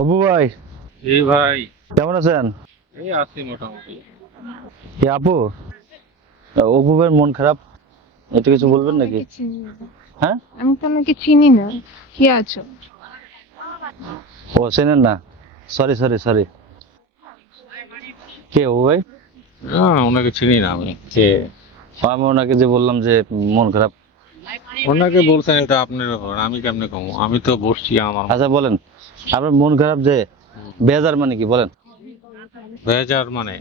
অপু ভাই। এই ভাই। কেমন আছেন? এই আছি মোটামুটি। কি আপু অপু ভাইয়ের মন খারাপ? এটা কিছু বলবেন নাকি? হ্যাঁ? আমি তো ওনাকে চিনি না। কি আছো? ও চেনেন না? সরি সরি সরি কে অপু ভাই? না ওনাকে চিনি না আমি। কে? আমি ওনাকে যে বললাম যে মন খারাপ। ওনাকে বলছেন এটা আপনার ব্যাপার আমি কেমনে কমু? আমি তো বসছি আমার আচ্ছা বলেন। আপনার মন খারাপ যে? বেজার মানে কি বলেন। বেজার মানে?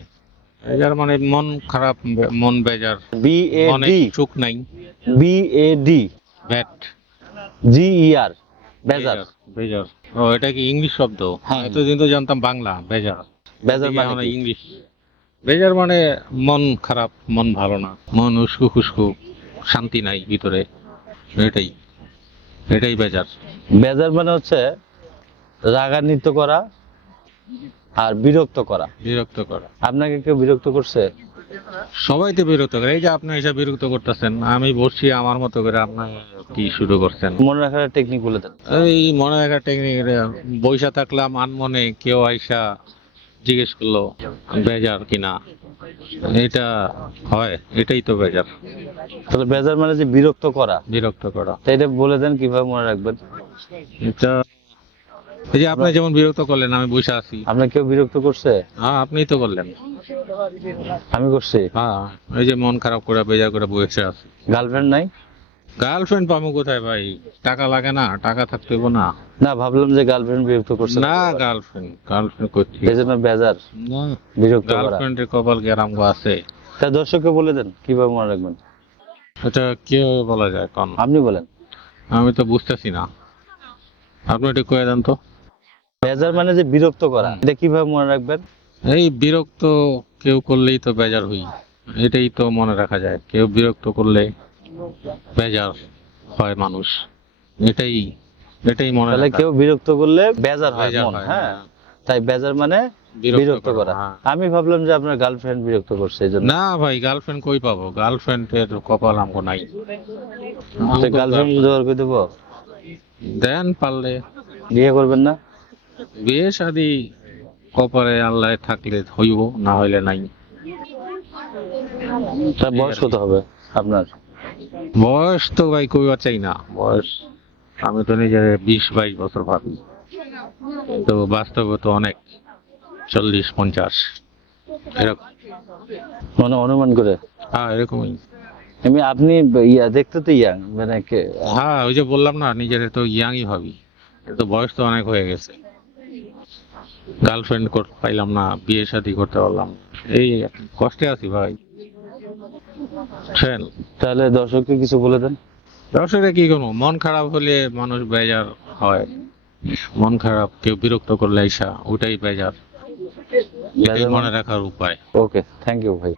বেজার মানে মন খারাপ মন বেজার। বি এ ডি সুখ নাই। B A D bad. G E R বেজার। বেজার ও এটা কি ইংলিশ শব্দ? হ্যাঁ। এতদিন তো জানতাম বাংলা বেজার। বেজার মানে ইংলিশ। বেজার মানে মন খারাপ মন ভালো না। মন উস্কু খুস্কু শান্তি নাই ভিতরে। এটাই। এটাই বেজার। বেজার মানে হচ্ছে রাগান্বিত করা আর বিরক্ত করা। বিরক্ত করা। আপনাকে কেউ বিরক্ত করছে? সবাই তো বিরক্ত করে। এই যে আপনি এসে বিরক্ত করতেছেন আমি বসছি আমার মতো করে আপনার কি শুরু করছেন? মনে রাখার টেকনিক বলে দেন। এই মনে রাখার টেকনিক বৈশা থাকলাম আনমনে কেউ আইসা জিজ্ঞেস করল বেজার কিনা? এটা হয় এটাই তো বেজার। তাহলে বেজার মানে যে বিরক্ত করা। বিরক্ত করা। তো এটা বলে দেন কীভাবে মনে রাখবেন? এটা এই যে আপনি যেমন বিরক্ত করলেন আমি বসে আছি। আপনার কেউ বিরক্ত করছে? হ্যাঁ আপনিই তো করলেন। আমি করছি? হ্যাঁ এই যে মন খারাপ করে বেজার করে বসে আছি। গার্লফ্রেন্ড নাই? গার্লফ্রেন্ড পাবো কোথায় ভাই? টাকা লাগে না টাকা থাকতে না। না ভাবলাম যে গার্লফ্রেন্ড বিরক্ত করছে। না গার্লফ্রেন্ড গার্লফ্রেন্ড করছি। এই জন্য বেজার না বিরক্ত করা। গার্লফ্রেন্ডের কপাল আরাম আছে? তা দর্শককে বলে দেন কীভাবে মনে রাখবেন? এটা কি বলা যায় কোন? আপনি বলেন। আমি তো বুঝতেছি না। আপনি এটা কয়ে দেন তো। বেজার মানে যে বিরক্ত করা এটা কীভাবে মনে রাখবেন? এই বিরক্ত কেউ করলেই তো বেজার হই। এটাই তো মনে রাখা যায়। কেউ বিরক্ত করলে বেজার হয় মানুষ। এটাই এটাই মনে তাহলে কেউ বিরক্ত করলে বেজার হয় মন হ্যাঁ। তাই বেজার মানে বিরক্ত করা, হ্যাঁ। আমি ভাবলাম যে আপনার গার্লফ্রেন্ড বিরক্ত করছে এই জন্য। না ভাই গার্লফ্রেন্ড কই পাবো? গার্লফ্রেন্ডের কপাল আমগো নাই। গার্লফ্রেন্ড জোগাড় করে দেবো? দেন পারলে। বিয়ে করবেন না? বিয়ে শাদি কপালে আল্লাহ থাকলে হইব না হইলে নাই। বয়স কত হবে আপনার? বয়স তো ভাই কইবা চাই না। বয়স আমি তো নিজের বিশ বাইশ বছর ভাবি। তো বাস্তবে তো অনেক চল্লিশ পঞ্চাশ এরকম। মানে অনুমান করে। হ্যাঁ এরকমই। আমি আপনি ইয়া দেখতে তো ইয়াং মানে হ্যাঁ ওই যে বললাম না নিজের তো ইয়াংই ভাবি। তো বয়স তো অনেক হয়ে গেছে। গার্লফ্রেন্ড পাইলাম না বিয়ে শাদি করতে পারলাম এই কষ্টে আছি ভাই। ট্রেন তাহলে দর্শককে কিছু বলে দেন। দর্শকরা কি কোনো মন খারাপ হলে মানুষ বেজার হয়। মন খারাপ কেউ বিরক্ত করলে আইসা ওটাই বেজার। মানে? মনে? রাখার উপায়। ওকে থ্যাংক ইউ ভাই।